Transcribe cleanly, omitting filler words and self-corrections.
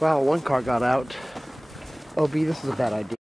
Wow, one car got out. OB, this is a bad idea.